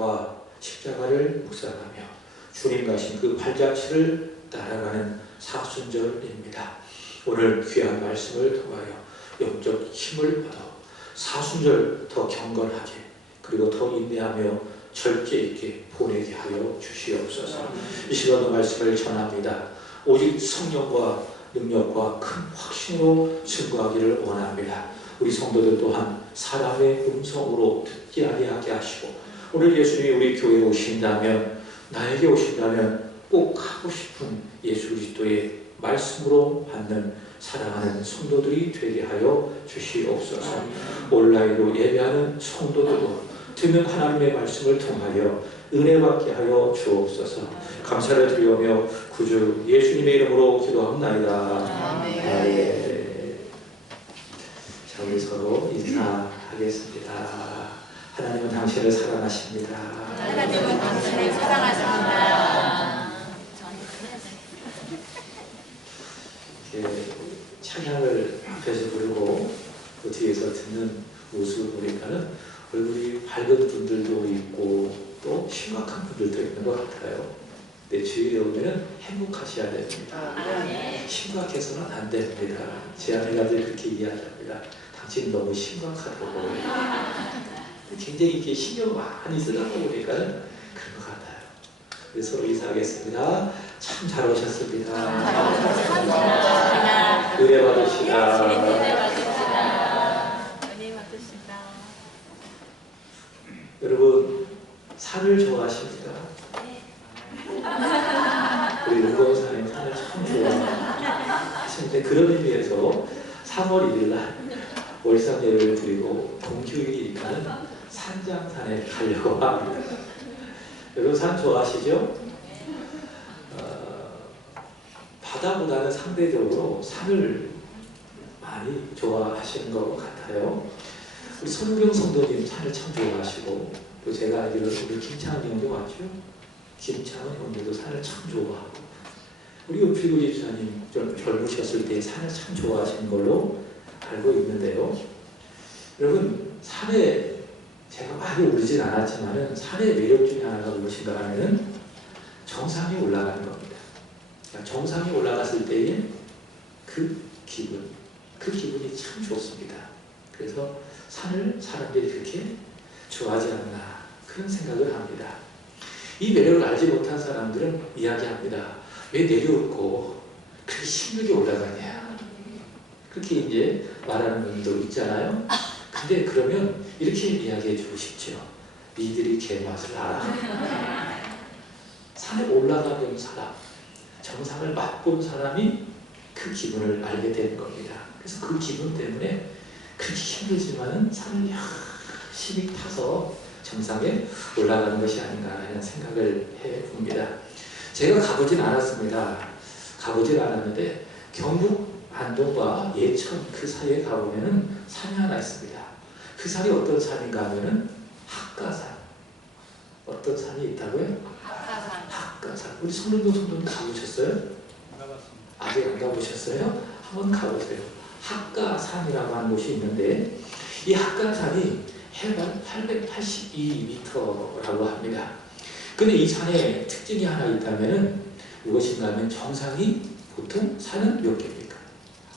삶과 십자가를 묵상하며 주님 가신 그 발자취를 따라가는 사순절입니다. 오늘 귀한 말씀을 통하여 영적 힘을 받아 사순절 더 경건하게 그리고 더 인내하며 절제 있게 보내게 하여 주시옵소서. 이 시간의 말씀을 전합니다. 오직 성령과 능력과 큰 확신으로 증거하기를 원합니다. 우리 성도들 또한 사람의 음성으로 듣지 아니하게 하시고 오늘 예수님이 우리 교회에 오신다면 나에게 오신다면 꼭 하고 싶은 예수 그리스도의 말씀으로 받는 사랑하는 성도들이 되게 하여 주시옵소서. 온라인으로 예배하는 성도들도 듣는 하나님의 말씀을 통하여 은혜 받게 하여 주옵소서. 감사를 드리며 구주 예수님의 이름으로 기도합나이다. 아멘. 자, 우리 서로 인사하겠습니다. 하나님은 당신을 사랑하십니다. 하나님은 당신을 사랑하십니다. 찬양을 앞에서 부르고 그 뒤에서 듣는 모습을 보니까는 얼굴이 밝은 분들도 있고 또 심각한 분들도 있는 것 같아요. 근데 주일에 오면 행복하셔야 됩니다. 심각해서는 안 됩니다. 제 아내가 늘 그렇게 이야기합니다. 당신 너무 심각하다고. 굉장히 이렇게 신경 많이 쓰다 보니까 그런 것 같아요. 그래서 서로 인사하겠습니다. 참 잘 오셨습니다. 은혜 받으시다. 여러분 산을 좋아하십니까? 우리 은고사님 산을 참 좋아하시는데 그런 의미에서 3월 1일 날 월상 예배를 드리고 공휴일이니까는 산장산에 가려고 합니다. 여러분 산 좋아하시죠? 바다보다는 상대적으로 산을 많이 좋아하시는 것 같아요. 우리 손우경 성도님 산을 참 좋아하시고 또 제가 알기로는 우리 김창원 형도 왔죠? 김창원 형님도 산을 참 좋아하고 우리 은필구 집사님 좀 젊으셨을 때 산을 참 좋아하시는 걸로 알고 있는데요. 여러분 산에 제가 많이 오르진 않았지만 산의 매력 중에 하나가 무엇인가 하면 정상에 올라가는 겁니다. 그러니까 정상에 올라갔을 때의 그 기분이 참 좋습니다. 그래서 산을 사람들이 그렇게 좋아하지 않나 그런 생각을 합니다. 이 매력을 알지 못한 사람들은 이야기합니다. 왜 내려오고 그렇게 힘들게 올라가냐 그렇게 이제 말하는 분도 있잖아요. 근데 그러면 이렇게 이야기해 주고 싶죠. 니들이 개맛을 알아. 산에 올라가본 사람, 정상을 맛본 사람이 그 기분을 알게 되는 겁니다. 그래서 그 기분 때문에 그렇게 힘들지만 산을 열심히 타서 정상에 올라가는 것이 아닌가 하는 생각을 해봅니다. 제가 가보진 않았습니다. 가보진 않았는데 경북 안동과 예천 그 사이에 가보면 산이 하나 있습니다. 그 산이 어떤 산인가 하면은 학가산. 어떤 산이 있다고요? 학가산. 우리 손흥동 성도님 가보셨어요? 안 가봤습니다. 아직 안 가보셨어요? 한번 가보세요. 학가산이라고 하는 곳이 있는데 이 학가산이 해발 882m라고 합니다. 근데 이 산에 특징이 하나 있다면 무엇인가 하면 정상이 보통 산은 몇 개입니까?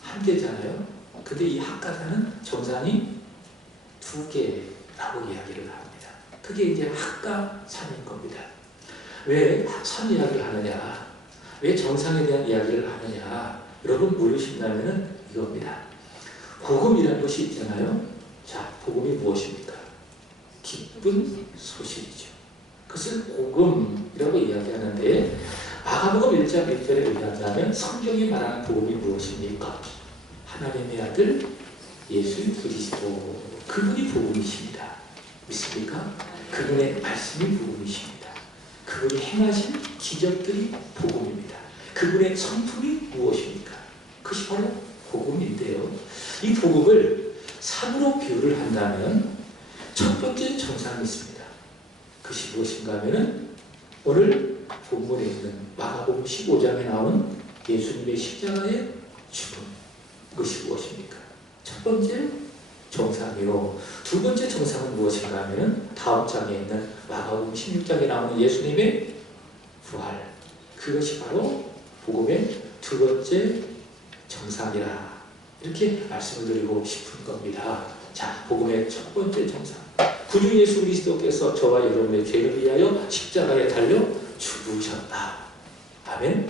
한 개잖아요. 근데 이 학가산은 정상이 2개라고 이야기를 합니다. 그게 이제 학가산인 겁니다. 왜 산 이야기를 하느냐? 왜 정상에 대한 이야기를 하느냐? 여러분 모르신다면 이겁니다. 복음이라는 것이 있잖아요. 자, 복음이 무엇입니까? 기쁜 소식이죠. 그것을 복음이라고 이야기하는데 마가복음 1장 1절에 의하자면 성경이 말하는 복음이 무엇입니까? 하나님의 아들 예수 그리스도 그분이 복음이십니다. 믿습니까? 그분의 말씀이 복음이십니다. 그분이 행하신 기적들이 복음입니다. 그분의 성품이 무엇입니까? 그것이 바로 복음인데요. 이 복음을 산으로 비유를 한다면 첫 번째 정상이 있습니다. 그것이 무엇인가 하면 오늘 본문에 있는 마가복음 15장에 나오는 예수님의 십자가의 죽음. 그것이 무엇입니까? 첫 번째 정상이요. 두 번째 정상은 무엇인가 하면 다음 장에 있는 마가복음 16장에 나오는 예수님의 부활. 그것이 바로 복음의 두 번째 정상이라. 이렇게 말씀을 드리고 싶은 겁니다. 자, 복음의 첫 번째 정상. 구주 예수 그리스도께서 저와 여러분의 죄를 위하여 십자가에 달려 죽으셨다. 아멘.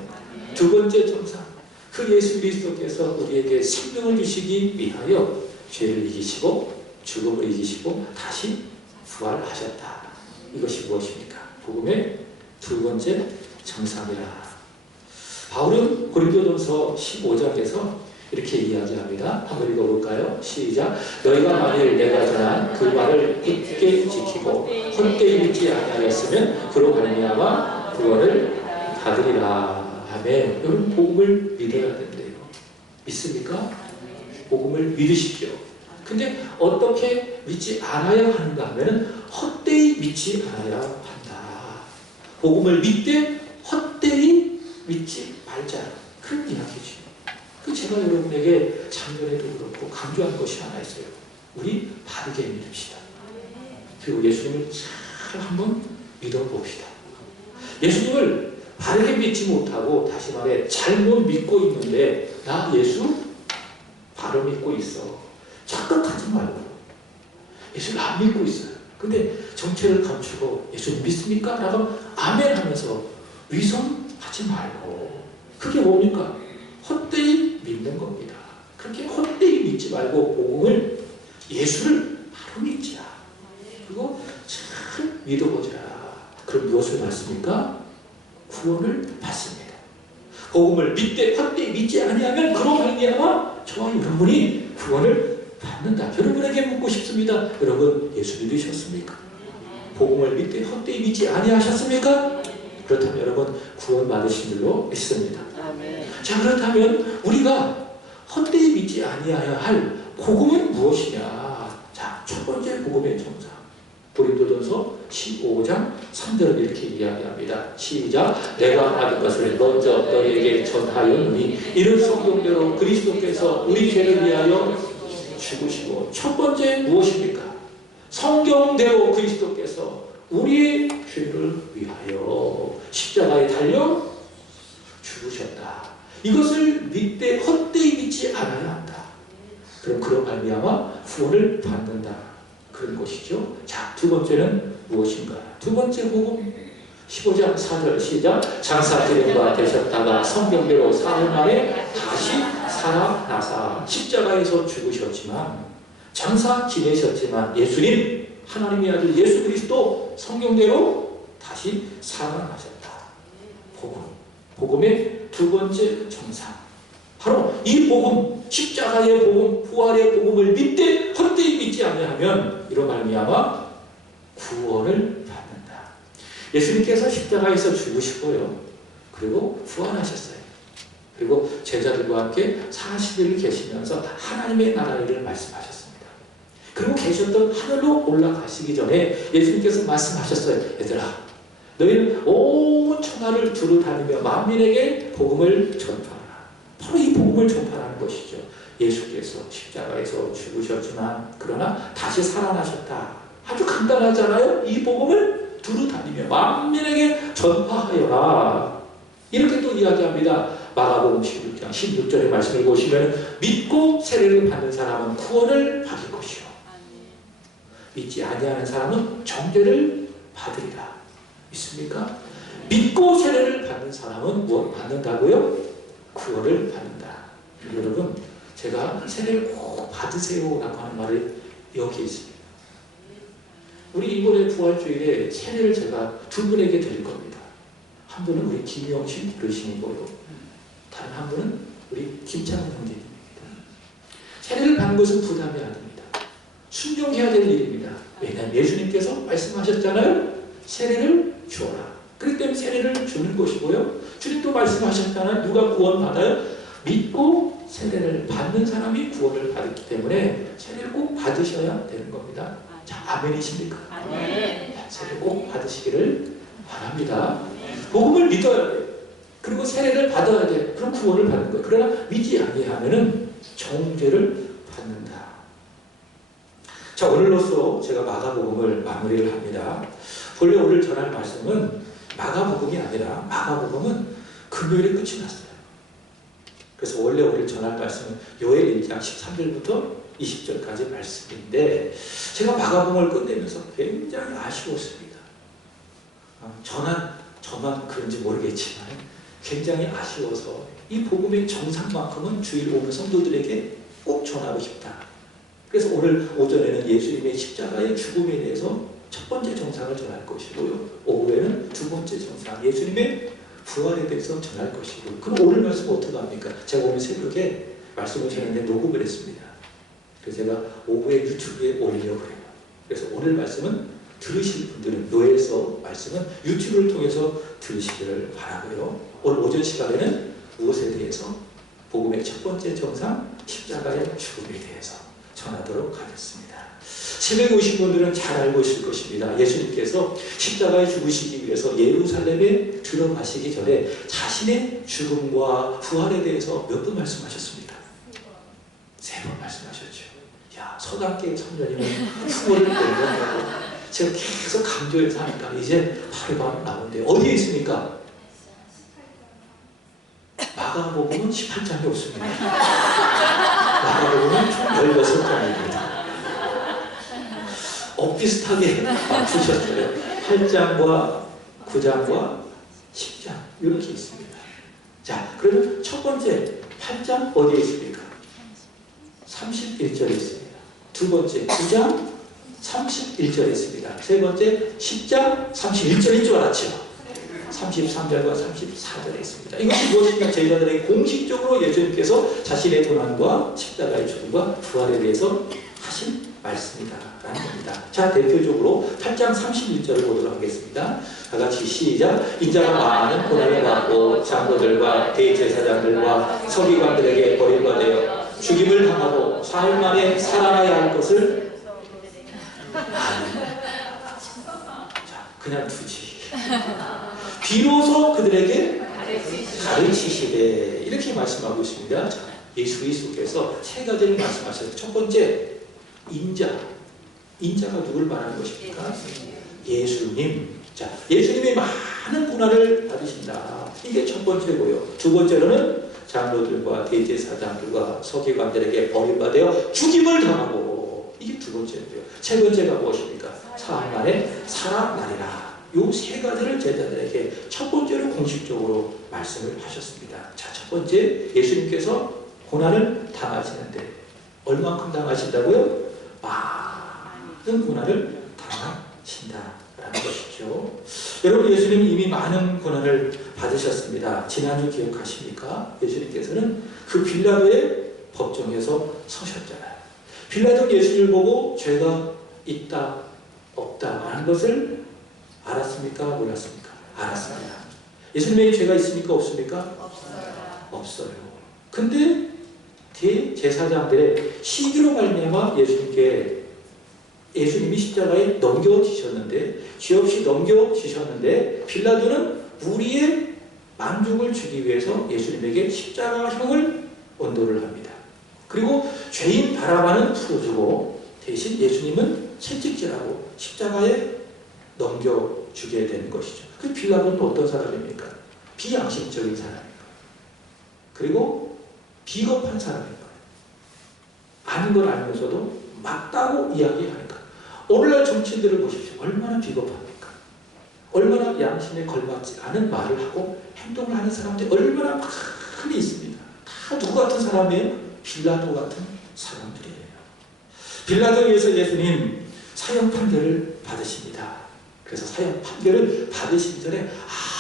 두 번째 정상. 그 예수 그리스도께서 우리에게 생명을 주시기 위하여 죄를 이기시고 죽음을 이기시고 다시 부활하셨다. 이것이 무엇입니까? 복음의 두 번째 정상이라. 바울은 고린도전서 15장에서 이렇게 이야기합니다. 한번 읽어볼까요? 시작. 너희가 만일 내가 전한 그 말을 굳게 지키고 헛되이 믿지 아니하였으면 그로 말미암아 구원을 받으리라. 아멘. 여러분 복음을 믿어야 된대요. 믿습니까? 복음을 믿으십시오. 근데 어떻게 믿지 않아야 하는가 하면 헛되이 믿지 않아야 한다. 복음을 믿되 헛되이 믿지 말자. 그런 이야기죠. 그 제가 여러분에게 작년에도 그렇고 강조한 것이 하나 있어요. 우리 바르게 믿읍시다. 그리고 예수님을 잘 한번 믿어봅시다. 예수님을 바르게 믿지 못하고 다시 말해 잘못 믿고 있는데 나 예수 바로 믿고 있어. 착각하지 말고 예수를 안 믿고 있어요. 근데 정체를 감추고 예수님 믿습니까? 라고 아멘 하면서 위선하지 말고 그게 뭡니까? 헛되이 믿는 겁니다. 그렇게 헛되이 믿지 말고 복음을 예수를 바로 믿자. 그리고 잘 믿어보자. 그럼 무엇을 받습니까? 구원을 받습니다. 복음을 믿되 헛되이 믿지 아니하면 그로 말미암아 저와 여러분이 구원을 받는다. 여러분에게 묻고 싶습니다. 여러분 예수 믿으셨습니까? 복음을 믿되 헛되이 믿지 아니하셨습니까? 그렇다면 여러분 구원 받으신 줄로 믿습니다. 자, 그렇다면 우리가 헛되이 믿지 아니하여야 할 복음은 무엇이냐? 자, 첫 번째 복음의 정상. 고린도전서 15장 3절은 이렇게 이야기합니다. 시작. 내가 받은 것을 먼저 너희에게 전하였노니 이런 성경대로 그리스도께서 우리 죄를 위하여 죽으시고. 첫 번째 무엇입니까? 성경대로 그리스도께서 우리의 죄를 위하여 십자가에 달려 죽으셨다. 이것을 믿되 헛되이 믿지 않아야 한다. 그럼 그로 말미암아 구원을 받는다. 그런 것이죠. 자, 두 번째는 무엇인가? 두 번째 복음 15장 4절 시작. 장사 기름과 되셨다가 성경대로 사흘 만에 다시 살아나사 십자가에서 죽으셨지만 장사 지내셨지만 예수님 하나님의 아들 예수 그리스도 성경대로 다시 살아나셨다. 복음의 두 번째 정상. 바로 이 복음, 십자가의 복음, 부활의 복음을 믿되 헛되이 믿지 아니하면 이로 말미암아 구원을 받는다. 예수님께서 십자가에서 죽으시고요. 그리고 부활하셨어요. 그리고 제자들과 함께 40일 계시면서 하나님의 나라를 말씀하셨습니다. 그리고 계셨던 하늘로 올라가시기 전에 예수님께서 말씀하셨어요. 얘들아, 너희는 온 천하를 두루 다니며 만민에게 복음을 전파하라. 바로 이 복음을 전파하는 것이죠. 예수께서 십자가에서 죽으셨지만 그러나 다시 살아나셨다. 아주 간단하잖아요. 이 복음을 두루 다니며 만민에게 전파하여라. 이렇게 또 이야기합니다. 마가복음 16장 16절의 말씀을 보시면 믿고 세례를 받는 사람은 구원을 받을 것이요 믿지 아니하는 사람은 정죄를 받으리라. 믿습니까? 믿고 세례를 받는 사람은 무엇 받는다고요? 구원을 받는다. 여러분, 제가 세례를 꼭 받으세요 라고 하는 말을 여기에 있습니다. 우리 이번에 부활주일에 세례를 제가 두 분에게 드릴 겁니다. 한 분은 우리 김영신 어르신이고요. 다른 한 분은 우리 김창훈 형제입니다. 세례를 받는 것은 부담이 아닙니다. 순종해야 될 일입니다. 왜냐하면 예수님께서 말씀하셨잖아요. 세례를 주어라. 그렇기 때문에 세례를 주는 것이고요. 주님도 말씀하셨잖아요. 누가 구원받아요? 믿고 세례를 받는 사람이 구원을 받기 때문에 세례를 꼭 받으셔야 되는 겁니다. 자, 아멘이십니까? 아멘. 세례 꼭 받으시기를 바랍니다. 복음을 믿어야 돼요. 그리고 세례를 받아야 돼요. 그럼 구원을 받는 거예요. 그러나 믿지 아니하면은 정죄를 받는다. 자, 오늘로써 제가 마가복음을 마무리를 합니다. 본래 오늘 전할 말씀은 마가복음이 아니라 마가복음은 금요일에 끝이 났어요. 그래서 원래 오늘 전할 말씀은 요엘 1장 13절부터 20절까지 말씀인데 제가 마가복음을 끝내면서 굉장히 아쉬웠습니다. 저만 그런지 모르겠지만 굉장히 아쉬워서 이 복음의 정상만큼은 주일 오는 성도들에게 꼭 전하고 싶다. 그래서 오늘 오전에는 예수님의 십자가의 죽음에 대해서 첫 번째 정상을 전할 것이고요. 오후에는 두 번째 정상, 예수님의 부활에 대해서 전할 것이고, 그럼 오늘 말씀 어떻게 합니까? 제가 오늘 새벽에 말씀을 전했는데 녹음을 했습니다. 그래서 제가 오후에 유튜브에 올리려고 해요. 그래서 오늘 말씀은 들으실 분들은, 노예에서 말씀은 유튜브를 통해서 들으시기를 바라고요. 오늘 오전 시간에는 무엇에 대해서? 복음의 첫 번째 정상, 십자가의 죽음에 대해서 전하도록 하겠습니다. 새벽에 오신 분들은 잘 알고 있을 것입니다. 예수님께서 십자가에 죽으시기 위해서 예루살렘에 들어가시기 전에 자신의 죽음과 부활에 대해서 몇 번 말씀하셨습니까? 3번 말씀하셨죠. 야, 서당계 청년이면 후보를 내려가고 제가 계속 강조해서 하니까 이제 바로 나오는데 어디에 있습니까? 마가복음은 18장이 없습니다. 마가복음은 총 16장입니다. 비슷하게 맞추셨어요. 8장과 9장과 10장 이렇게 있습니다. 자, 그러면 첫 번째 8장 어디에 있습니까? 31절에 있습니다. 두 번째 9장 31절에 있습니다. 세 번째 10장 31절인 줄 알았죠. 33절과 34절에 있습니다. 이것이 무엇이냐? 제자들에게 공식적으로 예수님께서 자신의 고난과 십자가의 죽음과 부활에 대해서 하신 말씀이다 라는 겁니다. 자, 대표적으로 8장 31절을 보도록 하겠습니다. 다같이 시작. 인자가 많은 고난을 받고 장로들과 대제사장들과 서기관들에게 버림받아 죽임을 당하고 사흘 만에 살아나야 할 것을 자, 그냥 두지. 비로소 그들에게 가르치시되 이렇게 말씀하고 있습니다. 자, 예수 그리스도께서 세 가지를 말씀하셨어요. 첫 번째, 인자가 누굴 말하는 것입니까? 예수님. 자, 예수님이 많은 고난을 받으신다. 이게 첫 번째고요. 두 번째로는 장로들과 대제사장들과 서기관들에게 버림받아 죽임을 당하고, 이게 두 번째고요. 세 번째가 무엇입니까? 사흘 만에 살아나리라. 이 세 가지를 제자들에게 첫 번째로 공식적으로 말씀을 하셨습니다. 자, 첫 번째, 예수님께서 고난을 당하시는데 얼만큼 당하신다고요? 많은 고난을 당하신다라는 것이죠. 여러분, 예수님은 이미 많은 고난을 받으셨습니다. 지난주 기억하십니까? 예수님께서는 그 빌라도의 법정에서 서셨잖아요. 빌라도는 예수님을 보고 죄가 있다, 없다라는 것을 알았습니까? 몰랐습니까? 알았습니다. 예수님에게 죄가 있습니까? 없습니까? 없어요. 근데 대제사장들의 시기로 말미암아 예수님이 십자가에 넘겨지셨는데, 죄 없이 넘겨지셨는데, 빌라도는 우리의 만족을 주기 위해서 예수님에게 십자가형을 언도를 합니다. 그리고 죄인 바라바는 풀어주고 대신 예수님은 채찍질하고 십자가에 넘겨주게 되는 것이죠. 그 빌라도는 어떤 사람입니까? 비양심적인 사람입니다. 그리고 비겁한 사람입니다. 아는 걸 알면서도 맞다고 이야기하니까. 오늘날 정치인들을 보십시오. 얼마나 비겁합니까? 얼마나 양심에 걸맞지 않은 말을 하고 행동을 하는 사람들이 얼마나 많이 있습니다. 다 누구 같은 사람이에요? 빌라도 같은 사람들이에요. 빌라도에 의해서 예수님 사형 판결을 받으십니다. 그래서 사형 판결을 받으시기 전에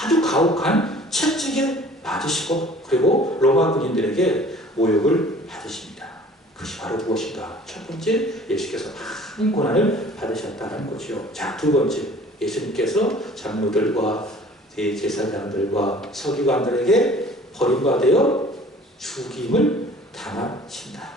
아주 가혹한 채찍에 맞으시고, 그리고 로마 군인들에게 모욕을 받으십니다. 그것이 바로 무엇인가? 첫 번째, 예수께서 많은 고난을 받으셨다는 거죠. 자, 두 번째, 예수님께서 장로들과 대제사장들과 서기관들에게 버림받아 죽임을 당하신다.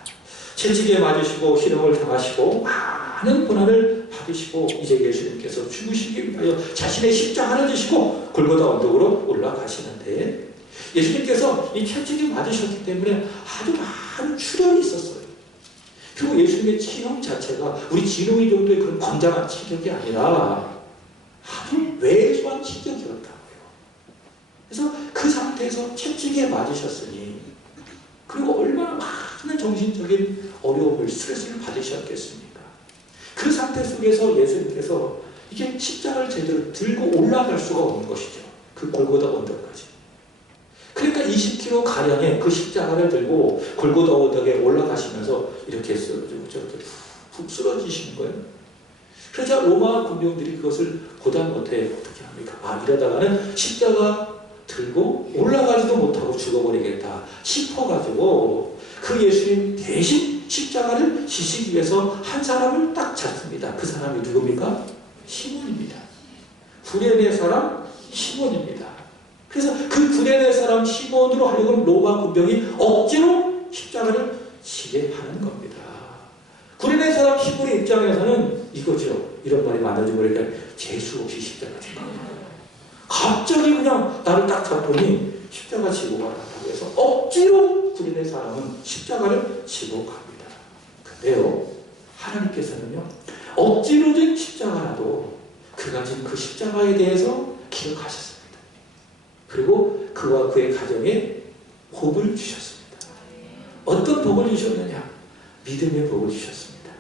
채찍에 맞으시고 희롱을 당하시고 많은 고난을 받으시고, 이제 예수님께서 죽으시기 위하여 자신의 십자가를 지시고 골고다 언덕으로 올라가시는데, 예수님께서 이 채찍에 맞으셨기 때문에 아주 많은 출혈이 있었어요. 그리고 예수님의 체형 자체가 우리 진홍이 정도의 그런 건장한 체격이 아니라 아주 왜소한 체격이었다고요. 그래서 그 상태에서 채찍에 맞으셨으니, 그리고 얼마나 많은 정신적인 어려움을, 스트레스를 받으셨겠습니까? 그 상태 속에서 예수님께서 이게 십자가를 제대로 들고 올라갈 수가 없는 것이죠. 그 골고다 언덕까지. 그러니까 20km 가량의 그 십자가를 들고 골고다 언덕에 올라가시면서 이렇게 쓰러지고 저렇게 푹 쓰러지시는 거예요. 그러자 로마 군병들이 그것을 보다 못해 어떻게 합니까? 이러다가는 십자가 들고 올라가지도 못하고 죽어버리겠다 싶어가지고 그 예수님 대신 십자가를 지시기 위해서 한 사람을 딱 잡습니다. 그 사람이 누굽니까? 시몬입니다. 구레네 사람 시몬입니다. 그래서 그 구레네 사람 시몬으로 하려고 로마 군병이 억지로 십자가를 지게 하는 겁니다. 구레네 사람 시몬의 입장에서는 이거죠. 이런 말이 맞는지 모르겠는데 재수 없이 십자가 진 겁니다. 갑자기 그냥 나를 딱 잡더니 십자가 지고 가라고 해서 억지로 구레네 사람은 십자가를 지고 갑니다. 근데요, 하나님께서는요, 억지로 진 십자가라도 그가 진 그 십자가에 대해서 기억하셨습니다. 그리고 그와 그의 가정에 복을 주셨습니다. 어떤 복을 주셨느냐? 믿음의 복을 주셨습니다.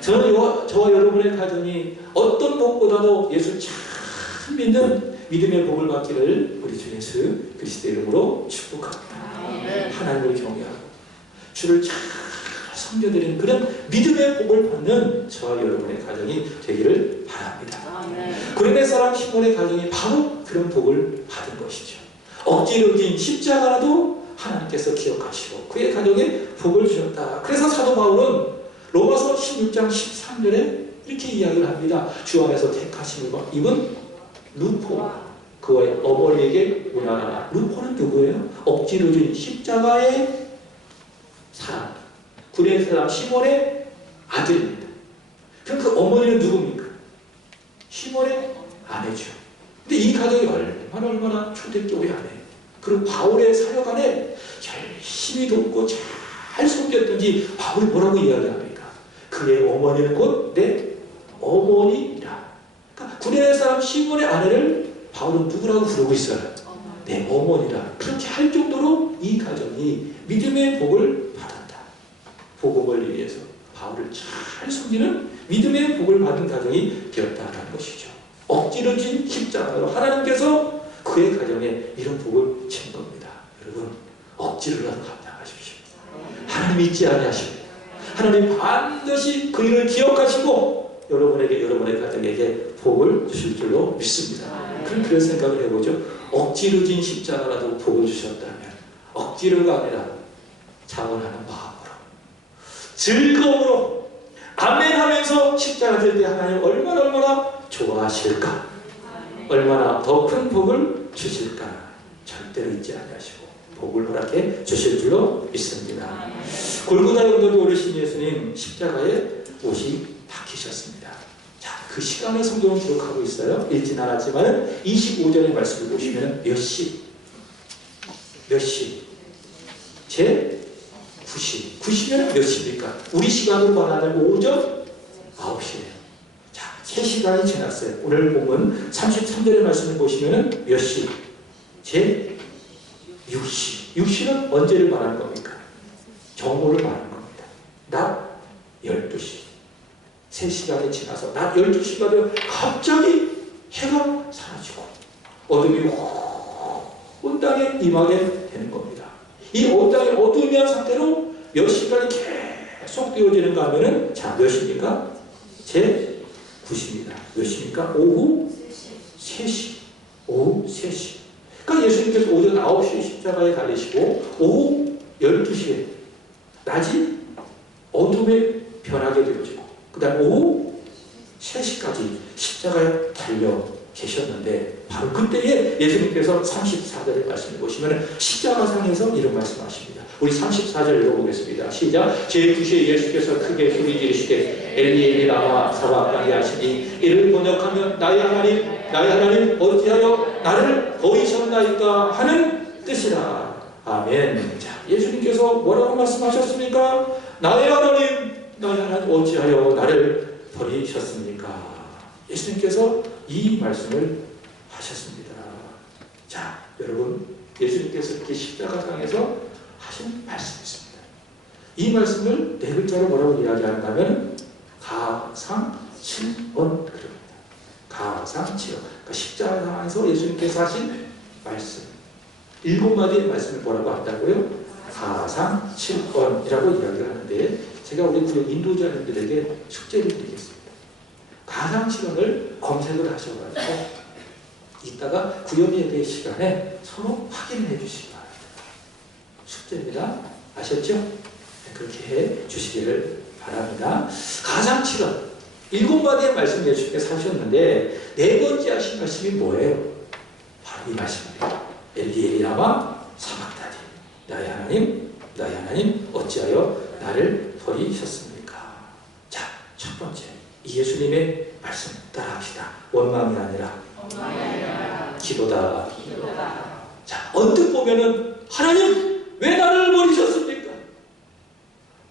저는 저와 여러분의 가정이 어떤 복보다도 예수 참 믿는 믿음의 복을 받기를 우리 주 예수 그리스도의 이름으로 축복합니다. 하나님을 경외하고 주를 잘 섬겨드리는 그런 믿음의 복을 받는 저와 여러분의 가정이 되기를 바랍니다. 구레네 사람 시몬의 가정이 바로 그런 복을 받은 것이죠. 억지로 진 십자가라도 하나님께서 기억하시고 그의 가정에 복을 주셨다. 그래서 사도 바울은 로마서 16장 13절에 이렇게 이야기를 합니다. 주 안에서 택하심을 입은 루포, 그와의 어머니에게 문안하라. 루포는 누구예요? 억지로 진 십자가의 사람, 구레네 사람 시몬의 아들입니다. 그럼 그 어머니는 누굽니까? 시몬의 아내죠. 근데 이 가정이 얼마나 초대교회 안에, 그리고 바울의 사역 안에 열심히 돕고 잘 섬겼던지 바울이 뭐라고 이야기합니까? 그의 어머니는 곧 내 어머니라. 그러니까 구레네 사람 시몬의 아내를 바울은 누구라고 부르고 있어요? 내 어머니라. 그렇게 할 정도로 이 가정이 믿음의 복을 받았다. 복음을 위해서 바울을 잘 섬기는 믿음의 복을 받은 가정이 되었다는 것이죠. 억지로 진 십자가로 하나님께서 그의 가정에 이런 복을 친 겁니다. 여러분, 억지로라도 감당하십시오. 하나님 잊지 아니하십니다. 하나님 반드시 그 일을 기억하시고 여러분에게, 여러분의 가정에게 복을 주실 줄로 믿습니다. 그런 생각을 해보죠. 억지로 진 십자가라도 복을 주셨다면 억지로가 아니라 자원하는 마음으로, 즐거움으로 아멘 하면서 십자가 들 때 하나님 얼마나 좋아하실까, 얼마나 더 큰 복을 주실까 절대로 잊지 아니하시고 복을 허락해 주실 줄로 믿습니다. 골고다 언덕에 오르신 예수님 십자가에 옷이 박히셨습니다. 자, 그 시간을 성경은 기록하고 있어요. 읽진 않았지만 25절의 말씀을 보시면 몇 시? 제 9시. 9시면 몇 시입니까? 우리 시간으로 말하면 오전 9시예요. 자, 3시간이 지났어요. 오늘 본문 33절의 말씀을 보시면 몇 시? 제 6시. 6시는 언제를 말하는 겁니까? 정오를 말하는 겁니다. 낮 12시. 3시간이 지나서 낮 12시가 되어 갑자기 해가 사라지고 어둠이 온 땅에 임하게 되는 겁니다. 이 온 땅이 어두운 상태로 몇 시간이 계속 되어지는가 하면은, 자, 몇 시입니까? 제 9시입니다. 몇 시입니까? 오후 3시. 오후 3시. 그러니까 예수님께서 오전 9시에 십자가에 달리시고 오후 12시에 낮이 어둠에 변하게 되어지고 그 다음 오후 3시까지 십자가에 달려 계셨는데, 바로 그때에 예수님께서 34절의 말씀을 보시면 십자가상에서 이런 말씀하십니다. 우리 34절 읽어보겠습니다. 시작. 제9시에 예수께서 크게 소리 지르시되 엘리 엘리 라마 사박다니 하시니, 이를 번역하면 나의 하나님 어찌하여 나를 버리셨나이까 하는 뜻이라. 아멘. 자, 예수님께서 뭐라고 말씀하셨습니까? 나의 하나님 나의 하나님 어찌하여 나를 버리셨습니까? 예수님께서 이 말씀을 하셨습니다. 자, 여러분, 예수님께서 이렇게 십자가상에서 하신 말씀이 있습니다. 이 말씀을 네 글자로 뭐라고 이야기하는가면 가상칠언 그럽니다. 가상칠언. 그러니까 십자가상에서 예수님께서 하신 말씀 7마디의 말씀을 뭐라고 한다고요? 가상칠언이라고 이야기를 하는데, 제가 우리 인도자님들에게 숙제를 드리겠습니다. 가상칠언을 검색을 하셔가지고 이따가 구연예배 시간에 서로 확인해 주시기 바랍니다. 숙제입니다. 아셨죠? 네, 그렇게 해 주시기를 바랍니다. 가상칠언 7마디의 말씀 예수님께서 하셨는데, 네 번째 하신 말씀이 뭐예요? 바로 이 말씀입니다. 엘리 라마 사박다니, 나의 하나님 어찌하여 나를 버리셨습니까? 자, 첫 번째, 이 예수님의 말씀 따라합시다. 원망이 아니라 기도다. 자, 언뜻 보면은 하나님 왜 나를 버리셨습니까?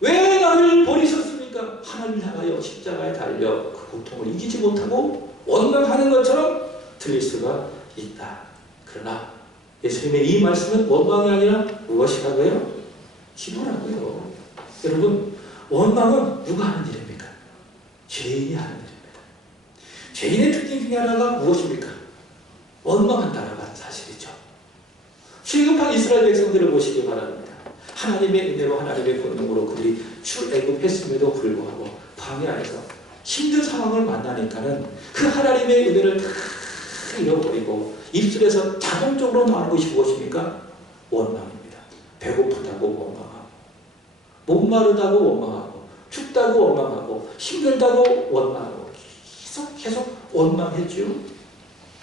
왜 나를 버리셨습니까? 하나님을 향하여 십자가에 달려 그 고통을 이기지 못하고 원망하는 것처럼 들릴 수가 있다. 그러나 예수님의 이 말씀은 원망이 아니라 무엇이라고요? 기도라고요. 여러분, 원망은 누가 하는 일입니까? 죄인이 하는 일입니다. 죄인의 특징 중에 하나가 무엇입니까? 원망한다라는 사실이죠. 시급한 이스라엘 백성들을 보시기 바랍니다. 하나님의 은혜로 하나님의 권능으로 그들이 출애굽했음에도 불구하고 광야에서 힘든 상황을 만나니까는 그 하나님의 은혜를 다 잃어버리고 입술에서 자동적으로 나오는 것이 무엇입니까? 원망입니다. 배고프다고 원망하고, 목마르다고 원망하고, 춥다고 원망하고, 힘들다고 원망하고, 계속 원망했죠.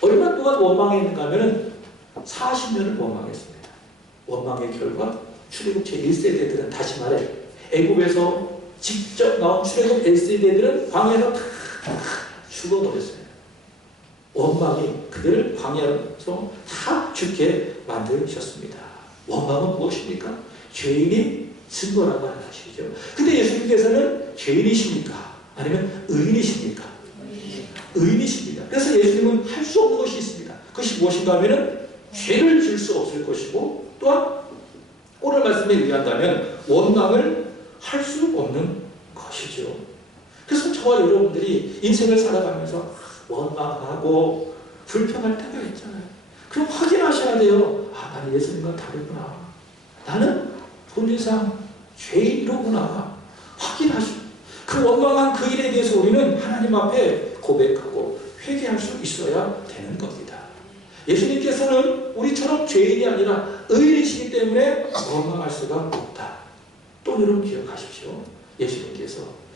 얼마 동안 원망했는가 하면 40년을 원망했습니다. 원망의 결과 출애굽 제1세대들은, 다시 말해 애굽에서 직접 나온 출애굽 1세대들은 광야에서 다 죽어버렸어요. 원망이 그들을 광야에서 다 죽게 만드셨습니다. 원망은 무엇입니까? 죄인이 증거라고 하는 사실이죠. 근데 예수님께서는 죄인이십니까? 아니면 의인이십니까? 의인이십니다. 그래서 예수님은 할 수 없는 것이 있습니다. 그것이 무엇인가 하면 죄를 질 수 없을 것이고, 또한 오늘 말씀에 의한다면 원망을 할 수 없는 것이죠. 그래서 저와 여러분들이 인생을 살아가면서 원망하고 불평할 때가 있잖아요. 그럼 확인하셔야 돼요. 아, 나는 예수님과 다르구나. 나는 본질상 죄인이로구나. 확인하시고 그 원망한 그 일에 대해서 우리는 하나님 앞에 고백하고 회개할 수 있어야 되는 겁니다. 예수님께서는 우리처럼 죄인이 아니라 의인이시기 때문에 원망할 수가 없다. 또 여러분 기억하십시오. 예수님께서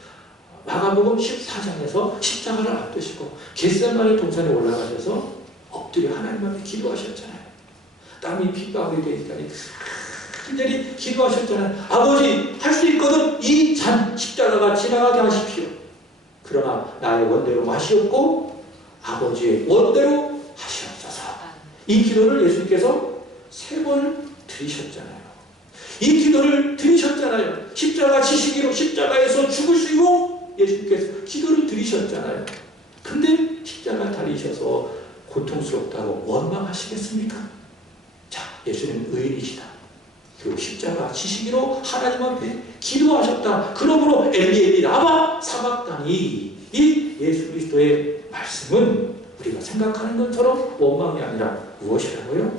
마가복음 14장에서 십자가를 앞두시고 겟세마네 동산에 올라가셔서 엎드려 하나님 앞에 기도하셨잖아요. 땀이 핏방울이 되니까 간절히 기도하셨잖아요. 아버지, 할 수 있거든 이 잔 십자가가 지나가게 하십시오. 그러나 나의 원대로 마시옵고 아버지의 원대로 하시옵소서. 이 기도를 예수님께서 3번 드리셨잖아요. 이 기도를 드리셨잖아요. 십자가 지시기로 십자가에서 죽으시고 예수님께서 기도를 드리셨잖아요. 근데 십자가 달리셔서 고통스럽다고 원망하시겠습니까? 자, 예수님은 의인이시다. 그리고 십자가 지시기로 하나님 앞에 기도하셨다. 그러므로 엘리 라마 사박다니, 이 예수 그리스도의 말씀은 우리가 생각하는 것처럼 원망이 아니라 무엇이라고요?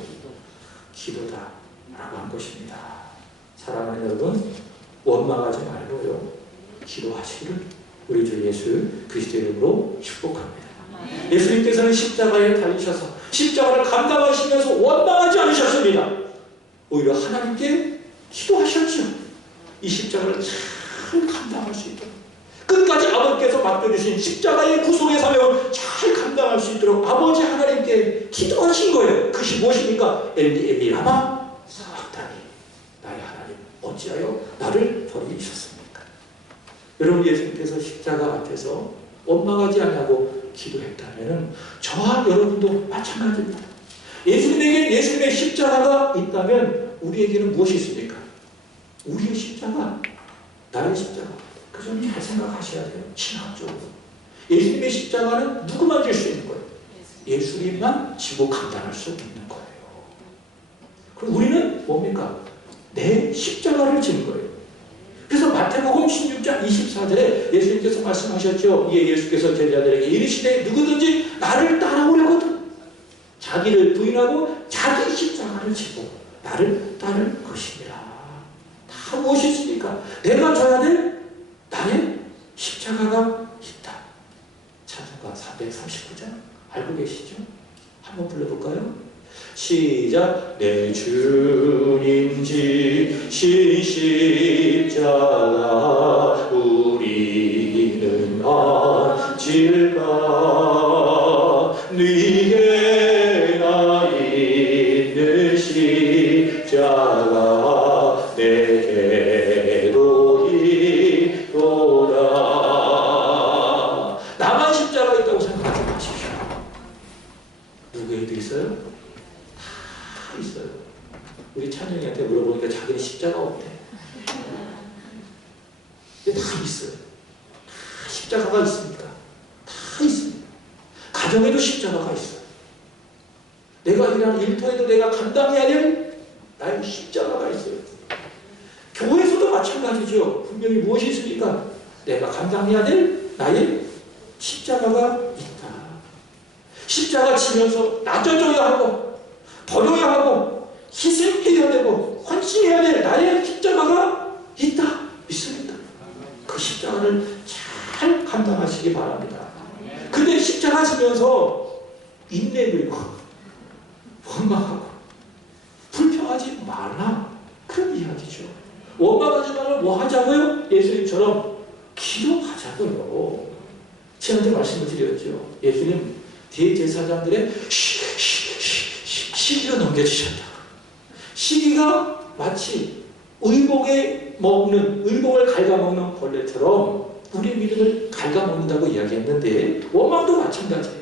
기도다라고 한 것입니다. 사랑하는 여러분, 원망하지 말고요, 기도하시기를 우리 주 예수 그리스도의 이름으로 축복합니다. 예수님께서는 십자가에 달리셔서 십자가를 감당하시면서 원망하지 않으셨습니다. 오히려 하나님께 기도하셨죠. 이 십자가를 잘 감당할 수 있도록, 끝까지 아버지께서 맡겨주신 십자가의 구속의 사명을 잘 감당할 수 있도록 아버지 하나님께 기도하신 거예요. 그것이 무엇입니까? 엘리 라마 사박다니, 나의 하나님 어찌하여 나를 버리셨습니까? 여러분, 예수님께서 십자가 앞에서 원망하지 않냐고 기도했다면 저와 여러분도 마찬가지입니다. 예수님에게 예수님의 십자가가 있다면 우리에게는 무엇이 있습니까? 우리의 십자가, 나의 십자가, 그 점 잘 생각하셔야 돼요. 신학적으로. 예수님의 십자가는 누구만 질 수 있는 거예요? 예수님만 지고 감당할 수 있는 거예요. 그럼 우리는 뭡니까? 내 십자가를 지는 거예요. 그래서 마태복음 16장 24절에 예수님께서 말씀하셨죠. 이게 예수께서 제자들에게 이르시되 누구든지 나를 따라오려거든 자기를 부인하고 자기 십자가를 지고 나를 따를 것이니라. 다 무엇이 있습니까? 내가 져야 될 나의 십자가가 있다. 찬송가 439장 알고 계시죠? 한번 불러볼까요? 시작. 내 주님 지신 십자가 우리는 안질까 네게 나 있는 십자가 내게도 있도다. 나만 십자가 있다고 생각하지 마십시오. 누구에도 있어요? 있어요. 우리 찬영이한테 물어보니까 자기는 십자가 없대. 근데 다 있어요. 다 십자가가 있습니다. 다 있습니다. 가정에도 십자가가 있어요. 내가 일하는 일터에도 내가 감당해야 될 나의 십자가가 있어요. 교회에서도 마찬가지죠. 분명히 무엇이 있습니까? 내가 감당해야 될 나의 십자가가 있다. 십자가 지면서 낮아져야 하고 버려야 하고 희생해야 되고 헌신해야 될 나의 십자가가 있다. 있습니다. 그 십자가를 잘 감당하시기 바랍니다. 근데 십자가 지면서 인내 그리고 원망하고 불평하지 말라. 그런 이야기죠. 원망하지 말라. 뭐 하자고요? 예수님처럼 기도하자고요. 지난주에 말씀을 드렸죠. 예수님 뒤에 제사장들의 시기로 넘겨주셨다. 시기가 마치 의복을 갉아먹는 벌레처럼 우리 믿음을 갉아먹는다고 이야기했는데 원망도 마찬가지예요.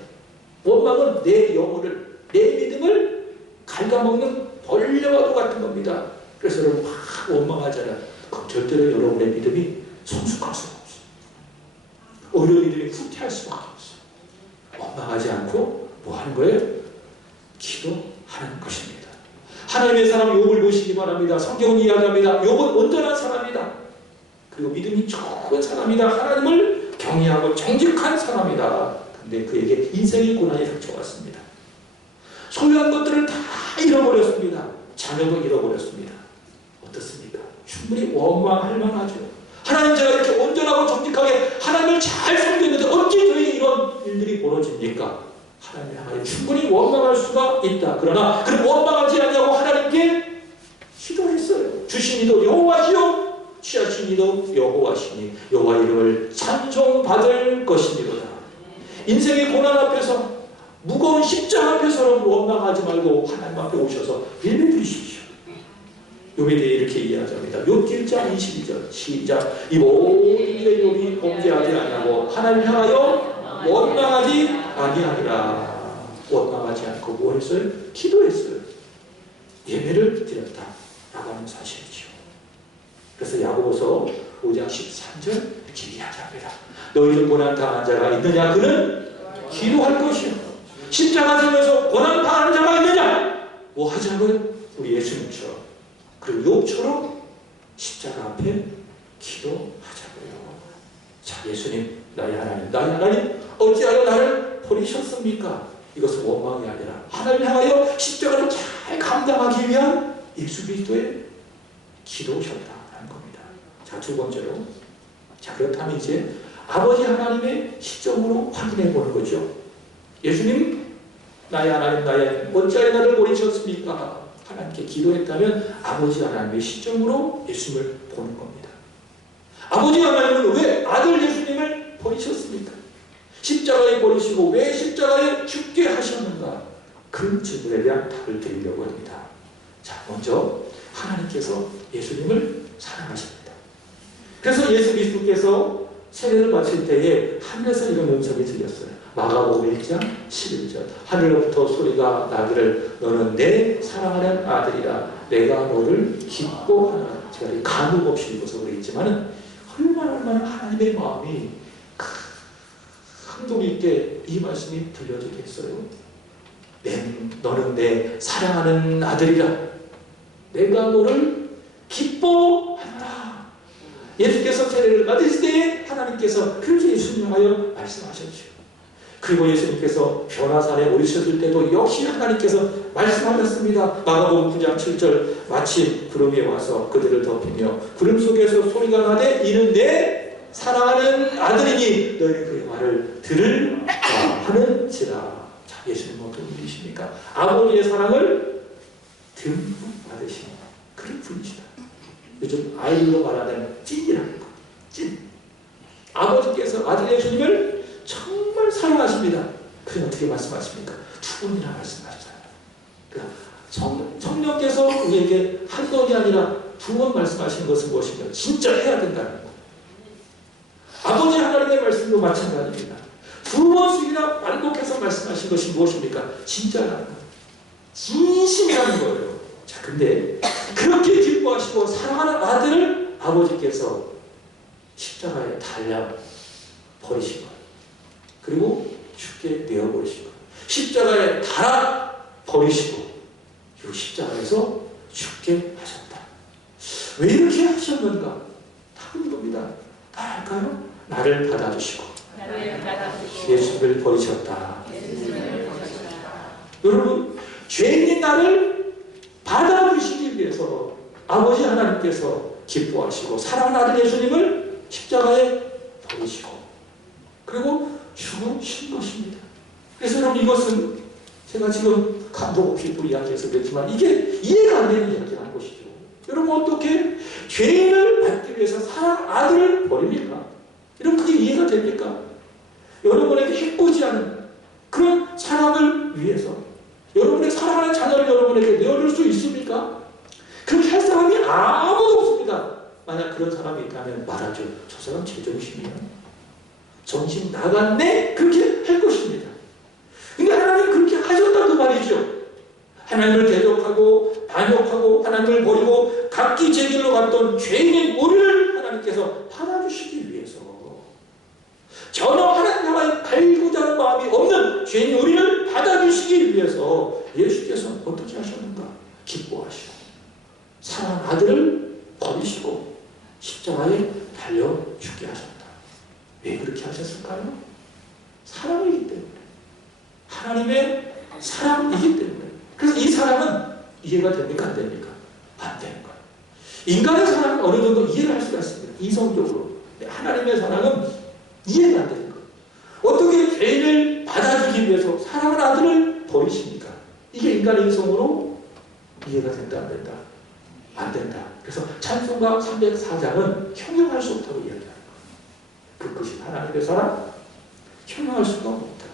원망은 내 영혼을, 내 믿음을 갉아먹는 벌레와도 같은 겁니다. 그래서 여러분 막 원망하잖아요. 그럼 절대로 여러분의 믿음이 성숙할 수가 없어요. 오히려 믿음이 후퇴할 수밖에 없어요. 원망하지 않고 뭐 하는 거예요? 기도하는 것입니다. 하나님의 사람 욥을 보시기 바랍니다. 성경은 이야기합니다. 욥은 온전한 사람이다. 그리고 믿음이 좋은 사람이다. 하나님을 경외하고 정직한 사람이다. 근데 그에게 인생의 고난이 닥쳐왔습니다. 소유한 것들을 다 잃어버렸습니다. 자녀도 잃어버렸습니다. 어떻습니까? 충분히 원망할 만하죠. 하나님, 제가 이렇게 온전하고 정직하게 하나님을 잘 섬겼는데 어찌 저희 이런 일들이 벌어집니까? 하나님 향하여 충분히 원망할 수가 있다. 그러나 그 원망하지 않냐고 하나님께 기도했어요. 주신 이도 여호와시요 취하신 이도 여호와시니 여호와 이름을 찬송받을 것이니로다. 인생의 고난 앞에서 무거운 십자가 앞에서는 원망하지 말고 하나님 앞에 오셔서 예배드리십시오. 욥에 대해 이렇게 이야기합니다. 욥 1장 22절 시작. 이 모든 일에 욥이 범죄하지 아니하고 하나님 향하여 원망하지 아니하니라. 원망하지 않고 뭐 했어요? 기도했어요. 예배를 드렸다 라고 하는 사실이죠. 그래서 야고보서 5장 13절 이렇게 이야기합니다. 너희는 고난 당한 자가 있느냐? 그는 기도할 것이요. 십자가 지면서 고난 당한 자가 있느냐? 뭐 하자고요? 우리 예수님처럼 그리고 욥처럼 십자가 앞에 기도하자고요. 자, 예수님, 나의 하나님 어찌하여 나를 버리셨습니까? 이것은 원망이 아니라 하나님 향하여 십자가를 잘 감당하기 위한 예수 그리스도의 기도셨다는 겁니다. 자, 두 번째로, 자, 그렇다면 이제 아버지 하나님의 시점으로 확인해 보는 거죠. 예수님, 나의 하나님 어찌하여 나를 버리셨습니까? 하나님께 기도했다면 아버지 하나님의 시점으로 예수님을 보는 겁니다. 아버지 하나님은 왜 아들 예수님을 버리셨습니까? 십자가에 버리시고 왜 십자가에 죽게 하셨는가? 그 질문에 대한 답을 드리려고 합니다. 자, 먼저 하나님께서 예수님을 사랑하십니다. 그래서 예수 그리스도께서 세례를 마칠 때에 하늘에서 이런 음성이 들렸어요. 마가복음 1장 11절 하늘로부터 소리가 나기를 너는 내 사랑하는 아들이라 내가 너를 기뻐하노라. 제가 간혹 없이 읽어서 그러겠지만 얼마나 하나님의 마음이 감동 있게 이 말씀이 들려지겠어요? 너는 내 사랑하는 아들이라. 내가 너를 기뻐하노라. 예수께서 세례를 받으실 때 하나님께서 그렇게 예수님하여 말씀하셨죠. 그리고 예수님께서 변화산에 오르셨을 때도 역시 하나님께서 말씀하셨습니다. 마가복음 9장 7절 마침 구름이 와서 그들을 덮이며 구름 속에서 소리가 나되 이는 내 사랑하는 아들이니 너희 그의 말을 들을까 하는지라. 자, 예수님은 어떤 분이십니까? 아버지의 사랑을 듬뿍 받으신 그런 분이시다. 요즘 아이들로 말하는 찐이라는 것. 찐. 아버지께서 아들 예수님을 정말 사랑하십니다. 그럼 어떻게 말씀하십니까? 두 번이나 말씀하셨잖아요. 그러니까 성령께서 우리에게 한 번이 아니라 두 번 말씀하신 것은 무엇이냐? 진짜 해야 된다는 것. 아버지 하나님의 말씀도 마찬가지입니다. 두 번씩이나 반복해서 말씀하신 것이 무엇입니까? 진짜라는 것. 진심이라는 거예요. 자, 근데 그렇게 기뻐하시고 사랑하는 아들을 아버지께서 십자가에 달려 버리신 거예요. 그리고 죽게 내어버리시고 십자가에 달아 버리시고 이 십자가에서 죽게 하셨다. 왜 이렇게 하셨는가? 다른 겁니다. 나랄까요? 나를 받아주시고 예수를 버리셨다. 여러분, 죄인인 나를 받아주시기 위해서 아버지 하나님께서 기뻐하시고 사랑하는 아들 예수님을 십자가에 버리시고 그리고 죽으신 것입니다. 그래서 여러분, 이것은 제가 지금 감동 없이 또 이야기해서 그랬지만 이게 이해가 안 되는 이야기라는 것이죠. 여러분, 어떻게 죄인을 받기 위해서 사랑하는 아들을 버립니까? 여러분, 그게 이해가 됩니까? 여러분에게 해코지 않은 그런 사랑을 위해서 여러분의 사랑하는 자녀를 여러분에게 내어줄 수 있습니까? 그렇게 할 사람이 아무도 없습니다. 만약 그런 사람이 있다면 말하죠. 저 사람 제정신이야. 정신 나갔네? 그렇게 할 것입니다. 근데 하나님 그렇게 하셨다고 말이죠. 하나님을 대적하고 반역하고 하나님을 버리고 각기 제 길로 갔던 죄인인 우리를 하나님께서 받아주시기 위해서 전혀 하나님과의 갈구자는 마음이 없는 죄인 우리를 받아주시기 위해서 예수께서 어떻게 하셨는가? 기뻐하시고 사랑하는 아들을 버리시고 십자가에 달려 죽게 하셨다. 왜 그렇게 하셨을까요? 사랑이기 때문에. 하나님의 사랑이기 때문에. 그래서 이 사랑은 이해가 됩니까? 안 됩니까? 안 되는 거예요. 인간의 사랑은 어느 정도 이해를 할 수가 있습니다. 이성적으로. 하나님의 사랑은 이해가 안 되는 거예요. 어떻게 죄인을 받아주기 위해서 사랑하는 아들을 버리십니까? 이게 인간의 이성으로 이해가 된다, 안 된다? 안 된다. 그래서 찬송가 304장은 형용할 수 없다고 이야기합니다. 그 크신 하나님의 사랑 형용할 수가 없다.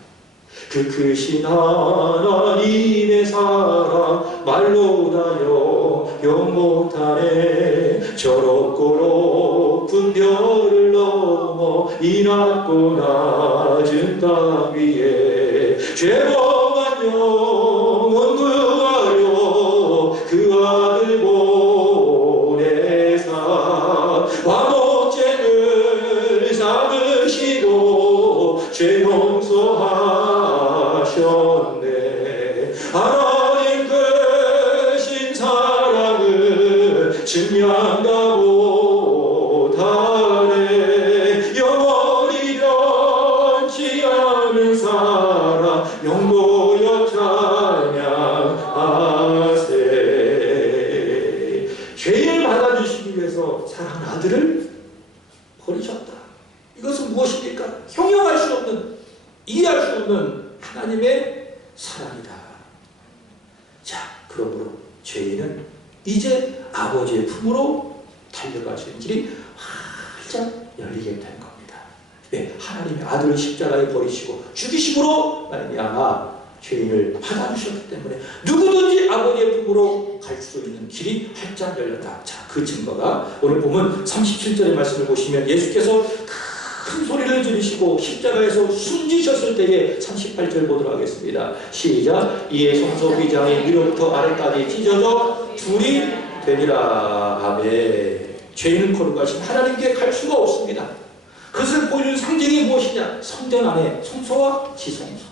그 크신 하나님의 사랑 말로 다여 영 못하네. 저렇고 높은 별을 넘어 이 낮고 낮은 땅 위에 죄범한 영혼 구하려 그 아들 보내사 화목제를 삼으시고 죄 용서하셨네. 하나님 크신 사랑을 증명다 못하네. 영원히 변치 않은 사랑 영보여 찬양하세. 죄를 받아주시기 위해서 사랑하는 아들을 버리셨다. 이것은 무엇입니까? 형용할 수 없는, 이해할 수 없는 하나님의 사랑이다. 자, 그러므로 죄인은 이제 아버지의 품으로 달려갈 수 있는 길이 활짝 열리게 된 겁니다. 왜? 하나님의 아들을 십자가에 버리시고 죽이심으로 말미암아 죄인을 받아주셨기 때문에 누구든지 아버지의 품으로 갈 수 있는 길이 활짝 열렸다. 자, 그 증거가 오늘 보면 37절의 말씀을 보시면 예수께서 큰 소리를 지르시고 십자가에서 숨지셨을 때에 38절 보도록 하겠습니다. 시작. 이에 손소비장이 위로부터 아래까지 찢어져 둘이 되니라. 아멘. 죄인을 거룩하신 하나님께 갈 수가 없습니다. 그것을 보여주는 상징이 무엇이냐? 성전 안에 성소와 지성소.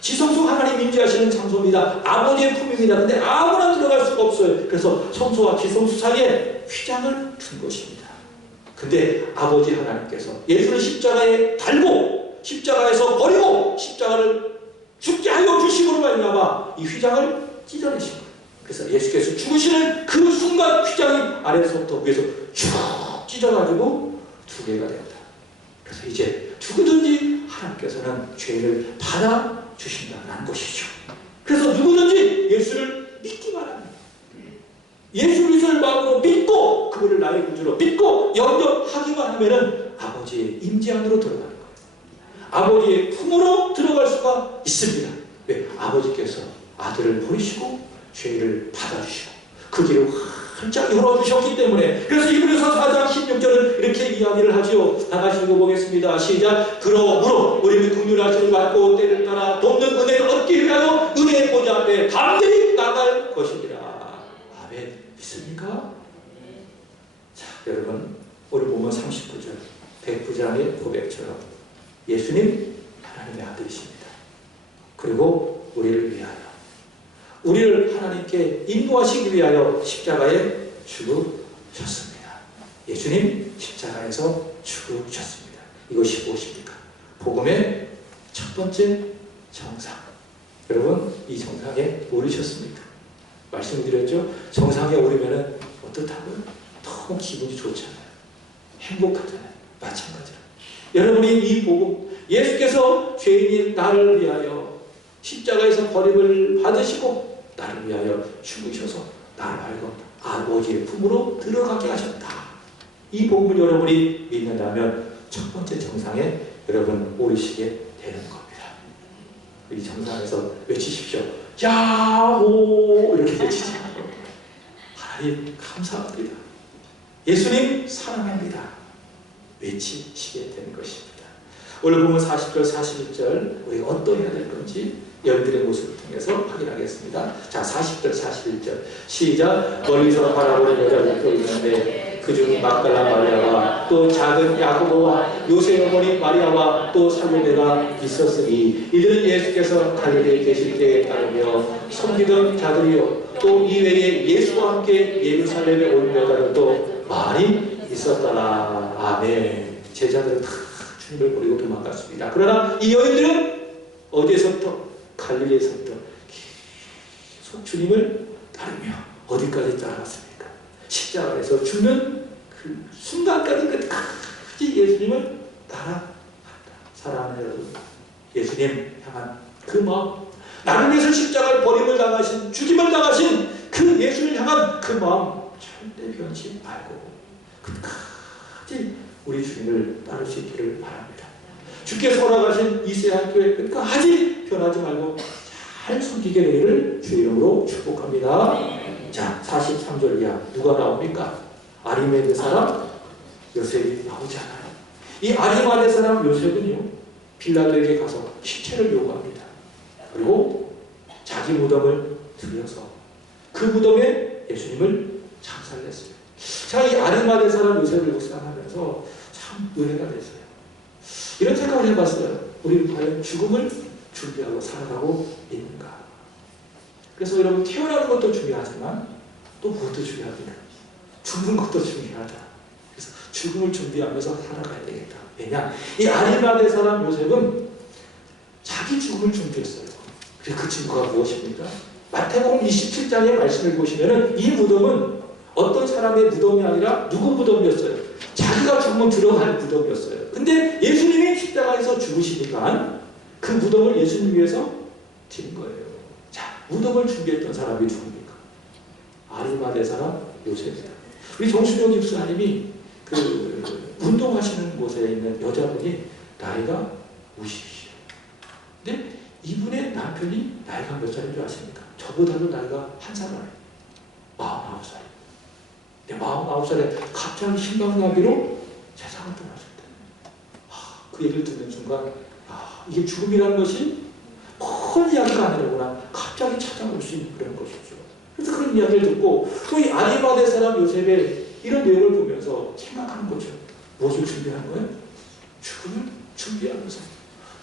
지성소 하나님 임재하시는 장소입니다. 아버지의 품입니다. 근데 아무나 들어갈 수가 없어요. 그래서 성소와 지성소 사이에 휘장을 둔 것입니다. 근데 아버지 하나님께서 예수를 십자가에 달고 십자가에서 버리고 십자가를 죽게 하여 주심으로 말미암아 이 휘장을 찢어내신 거예요. 그래서 예수께서 죽으시는 그 순간 휘장이 아래서부터 위에서 쭉 찢어가지고 두 개가 되었다. 그래서 이제 누구든지 하나님께서는 죄를 받아주신다는 것이죠. 그래서 누구든지 예수를 믿기만 합니다. 예수 그리스도를 마음으로 믿고 그분을 나의 구주로 믿고 영접하기만 하면은 아버지의 임재 안으로 들어가는 거예요. 아버지의 품으로 들어갈 수가 있습니다. 왜? 아버지께서 아들을 버리시고 죄를 받아주시고 그 길을 활짝 열어주셨기 때문에. 그래서 이브리서 4장 16절은 이렇게 이야기를 하지요. 다 같이 읽어보겠습니다. 시작. 그러므로 우리는 긍휼하심을 받고 때를 따라 돕는 은혜를 얻기 위하여 은혜의 보좌 앞에 담대히 나갈 것이니라. 아멘. 믿습니까? 자, 여러분 오늘 보면 39절 백부장의 고백처럼 예수님 하나님의 아들이십니다. 그리고 우리를 위하여 우리를 하나님께 인도하시기 위하여 십자가에 죽으셨습니다. 예수님 십자가에서 죽으셨습니다. 이것이 무엇입니까? 복음의 첫 번째 정상. 여러분 이 정상에 오르셨습니까? 말씀드렸죠? 정상에 오르면 어떻다고요? 너무 기분이 좋잖아요. 행복하잖아요. 마찬가지로 여러분이 이 복음, 예수께서 죄인인 나를 위하여 십자가에서 버림을 받으시고 나를 위하여 죽으셔서 나를 알고 아버지의 품으로 들어가게 하셨다. 이 복음을 여러분이 믿는다면 첫 번째 정상에 여러분 오르시게 되는 겁니다. 이 정상에서 외치십시오. 야호! 이렇게 외치지 않고 하나님 감사합니다. 예수님 사랑합니다. 외치시게 되는 것입니다. 오늘 보면 40절, 41절 우리가 어떠해야 될 건지 열들의 모습을 통해서 확인하겠습니다. 자, 40절, 41절 시작. 멀리서 바라보는 여자들도 있는데 그중 막달라 마리아와 또 작은 야고보와 요셉의 어머니 마리아와 또 살로메가 있었으니 이들은 예수께서 갈릴리에 계실 때에 따르며 섬기던 자들이요 또 이외에 예수와 함께 예루살렘에 온 여자들도 많이 있었더라. 아멘. 제자들은 다 주님을 버리고 도망갔습니다. 그러나 이 여인들은 어디에서부터? 갈릴리에서부터 계속 주님을 따르며 어디까지 따라갔습니까? 십자가에서 죽는 그 순간까지 끝까지 예수님을 따라갔다. 사랑하는 여러분, 예수님 향한 그 마음, 나를 위해서 십자가를 버림을 당하신, 죽임을 당하신 그 예수를 향한 그 마음 절대 변치 말고 끝까지 우리 주님을 따를 수 있기를 바랍니다. 주께서 허락하신 이세학교의 끝까지 변하지 말고 잘 숨기게 되기를 주의 이름으로 축복합니다. 자, 43절 이하 누가 나옵니까? 아리마대 사람 요셉이 나오지 않아요. 이 아리마대 사람 요셉은요 빌라도에게 가서 시체를 요구합니다. 그리고 자기 무덤을 들여서 그 무덤에 예수님을 참살냈어요. 자, 이 아리마대 사람 요셉을 묵상하면서 참 은혜가 됐어요. 이런 생각을 해봤어요. 우리는 과연 죽음을 준비하고 살아가고 있는가? 그래서 여러분 태어나는 것도 중요하지만 또 그것도 중요합니다. 죽는 것도 중요하다. 그래서 죽음을 준비하면서 살아가야 되겠다. 왜냐? 이 아리마대 사람 요셉은 자기 죽음을 준비했어요. 그래서 그 친구가 무엇입니까? 마태복음 27장의 말씀을 보시면 이 무덤은 어떤 사람의 무덤이 아니라 누구 무덤이었어요? 자기가 죽으면 들어갈 무덤이었어요. 근데 예수님이 십자가에서 죽으시니까 그 무덤을 예수님 위해서 드린 거예요. 자, 무덤을 준비했던 사람이 누굽니까? 아리마대 사람 요셉이다. 우리 정순영 집사님이 그 운동하시는 곳에 있는 여자분이 나이가 50이에요. 근데 이분의 남편이 나이가 몇 살인 줄 아십니까? 저보다도 나이가 한 살 어려요. 49살. 49살에 갑자기 심장마비로 세상을 떠나셨대. 그 얘기를 듣는 순간 이게 죽음이라는 것이 큰 이야기가 아니라구나. 갑자기 찾아올 수 있는 그런 것이죠. 그래서 그런 이야기를 듣고 또 이 아리마대 사람 요셉의 이런 내용을 보면서 생각하는 거죠. 무엇을 준비하는 거예요? 죽음을 준비하면서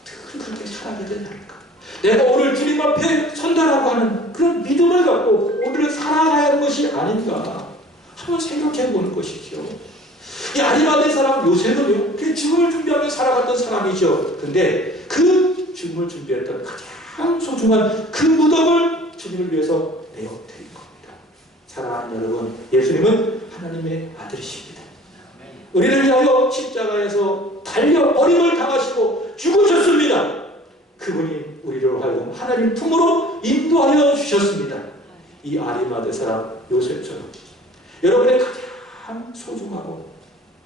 늘 그렇게 살아야 되지 않을까. 내가 오늘 주님 앞에 선다라고 하는 그런 믿음을 갖고 오늘을 살아가야 하는 것이 아닌가 한번 생각해 보는 것이죠. 이 아리마대 사람 요셉은요, 그 죽음을 준비하며 살아갔던 사람이죠. 근데 그 죽음을 준비했던 가장 소중한 그 무덤을 주님을 위해서 내어드린 겁니다. 사랑하는 여러분, 예수님은 하나님의 아들이십니다. 우리를 위하여 십자가에서 달려 버림을 당하시고 죽으셨습니다. 그분이 우리를 하여금 하나님 품으로 인도하여 주셨습니다. 이 아리마대 사람 요셉처럼 여러분의 가장 소중하고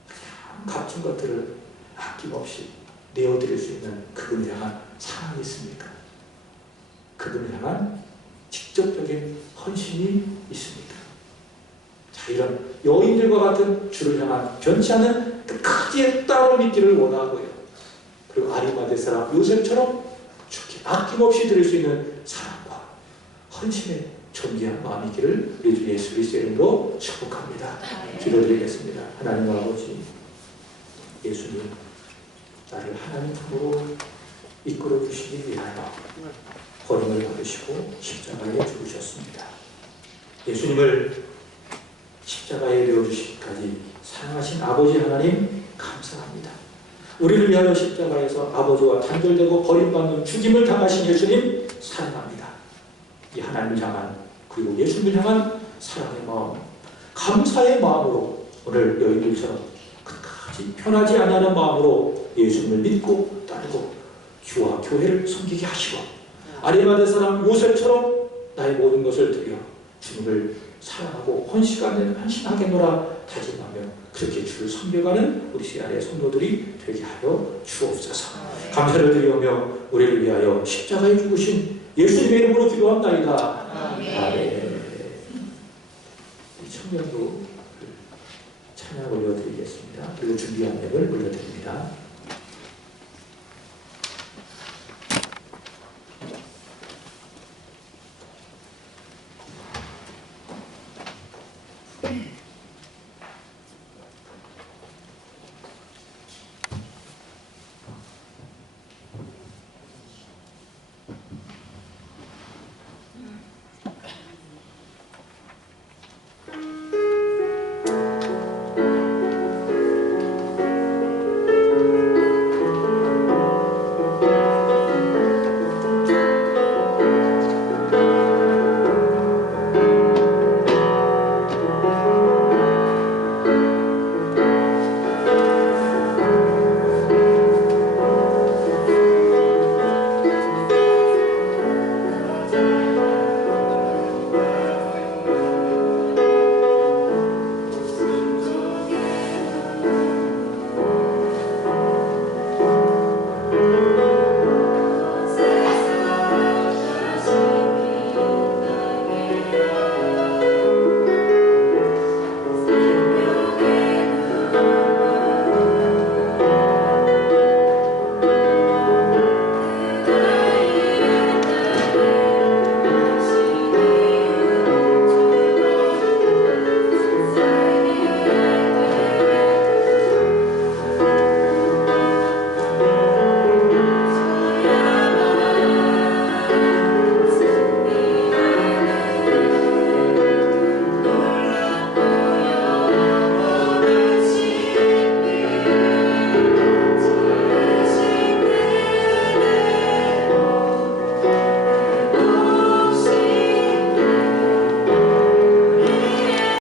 가장 값진 것들을 아낌없이 내어드릴 수 있는 그분을 향한 사랑이 있습니까? 그분을 향한 직접적인 헌신이 있습니까? 자, 이런 여인들과 같은 주를 향한 변치 않는 끝까지의 따로 믿기를 원하고요. 그리고 아리마대 사람 요셉처럼 죽기 아낌없이 드릴 수 있는 사랑과 헌신의 존귀한 마음이기를 우리 주 예수 그리스도의 이름으로 축복합니다. 기도드리겠습니다. 하나님 아버지, 예수님 나를 하나님 품으로 이끌어 주시기 위하여 버림을 받으시고 십자가에 죽으셨습니다. 예수님을 십자가에 내어주시기까지 사랑하신 아버지 하나님 감사합니다. 우리를 위하여 십자가에서 아버지와 단절되고 버림받는 죽임을 당하신 예수님 사랑합니다. 이 하나님을 향한 그리고 예수님을 향한 사랑의 마음, 감사의 마음으로 오늘 여인들처럼 끝까지 편하지 않는 마음으로 예수님을 믿고 따르고 주와 교회를 섬기게 하시고 아리마대 사람 요셉처럼 나의 모든 것을 드려 주님을 사랑하고 헌신하겠노라 다짐하며 그렇게 주를 섬겨가는 우리 시간의 성도들이 되게 하여 주옵소서. 감사를 드리며 우리를 위하여 십자가에 죽으신 예수님의 이름으로 기도합나이다. 아멘. 이 청년도 찬양 올려드리겠습니다. 그리고 준비한 예를 올려드립니다.